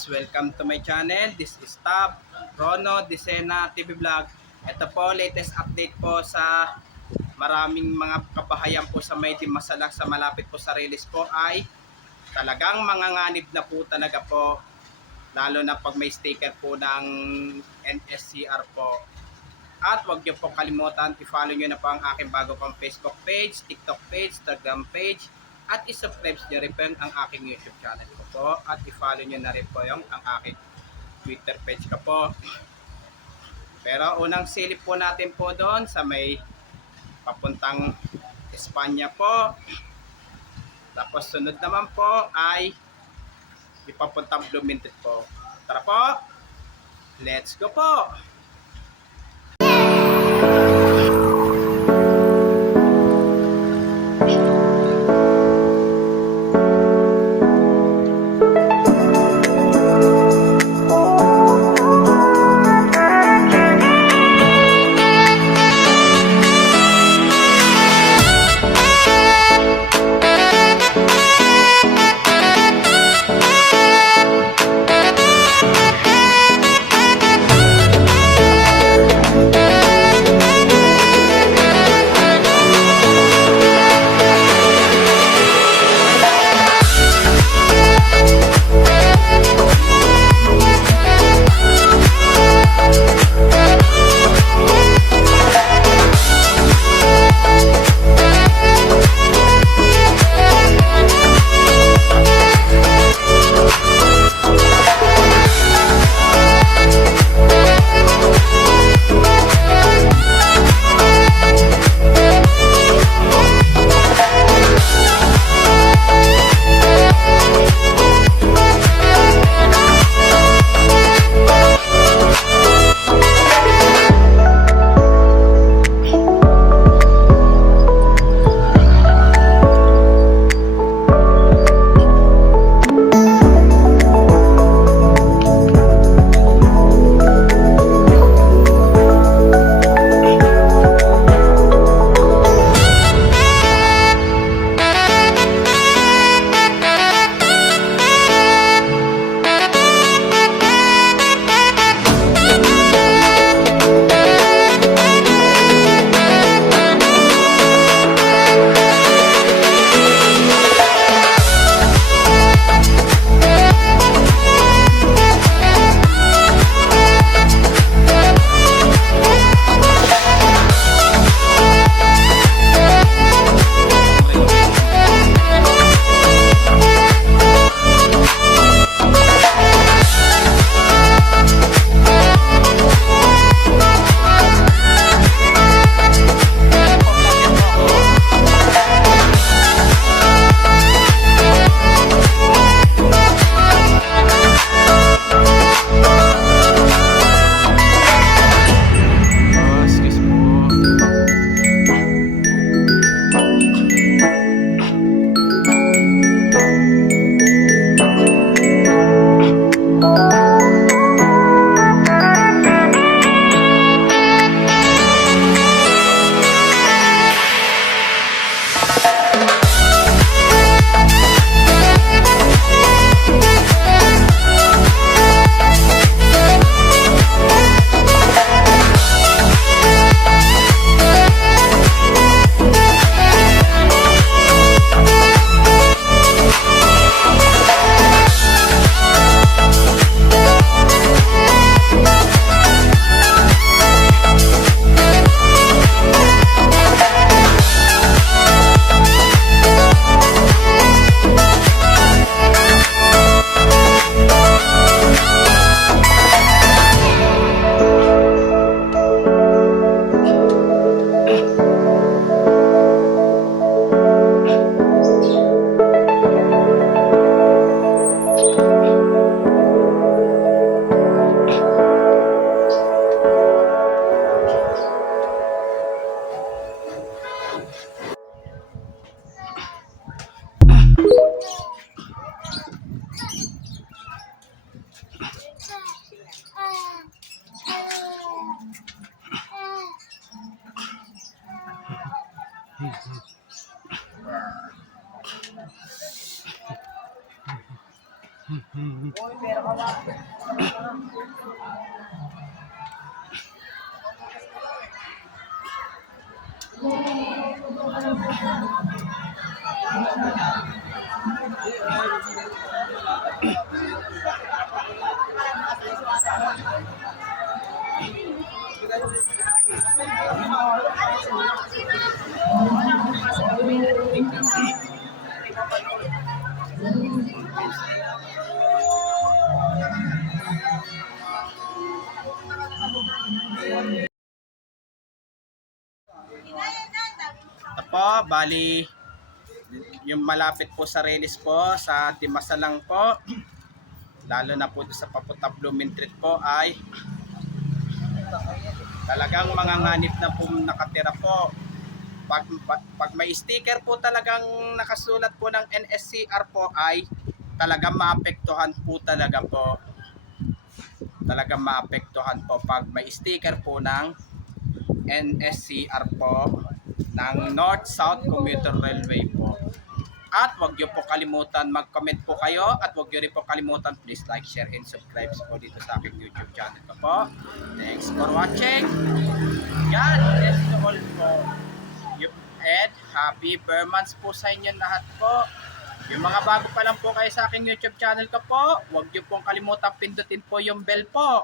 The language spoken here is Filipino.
guys, welcome to my channel. This is Tab Rono Disena TV Vlog. Ito po, latest update po sa maraming mga kabahayan po sa may Dimasalag sa malapit po sa release po ay talagang manganganib na po talaga po, lalo na pag may sticker po ng NSCR po. At huwag niyo po kalimutan, i-follow niyo na po ang aking bago pang Facebook page, TikTok page, Instagram page, at i-subscribe niyo rin po ang aking YouTube channel ko po, at i-follow niyo na rin po ang aking Twitter page ko po. Pero unang silip po natin po doon sa may papuntang Espanya po. Tapos sunod naman po ay ipapuntang Blumentritt po. Tara po, let's go po! Ito po, bali, yung malapit po sa release po, sa Dimasalang po, lalo na po sa papunta Blumentritt po ay talagang mga nganib na po nakatira po. Pag may sticker po talagang nakasulat po ng NSCR po ay talagang maapektuhan po talaga po. Talagang maapektuhan po pag may sticker po ng NSCR po ng North-South Commuter Railway po. At huwag niyo po kalimutan mag-comment po kayo at huwag niyo rin po kalimutan please like, share, and subscribe po dito sa aking YouTube channel ko po. Thanks for watching. God bless you all po. And happy Burmans po sa inyo lahat po. Yung mga bago pa lang po kayo sa aking YouTube channel ko po, huwag niyo pong kalimutan pindutin po yung bell po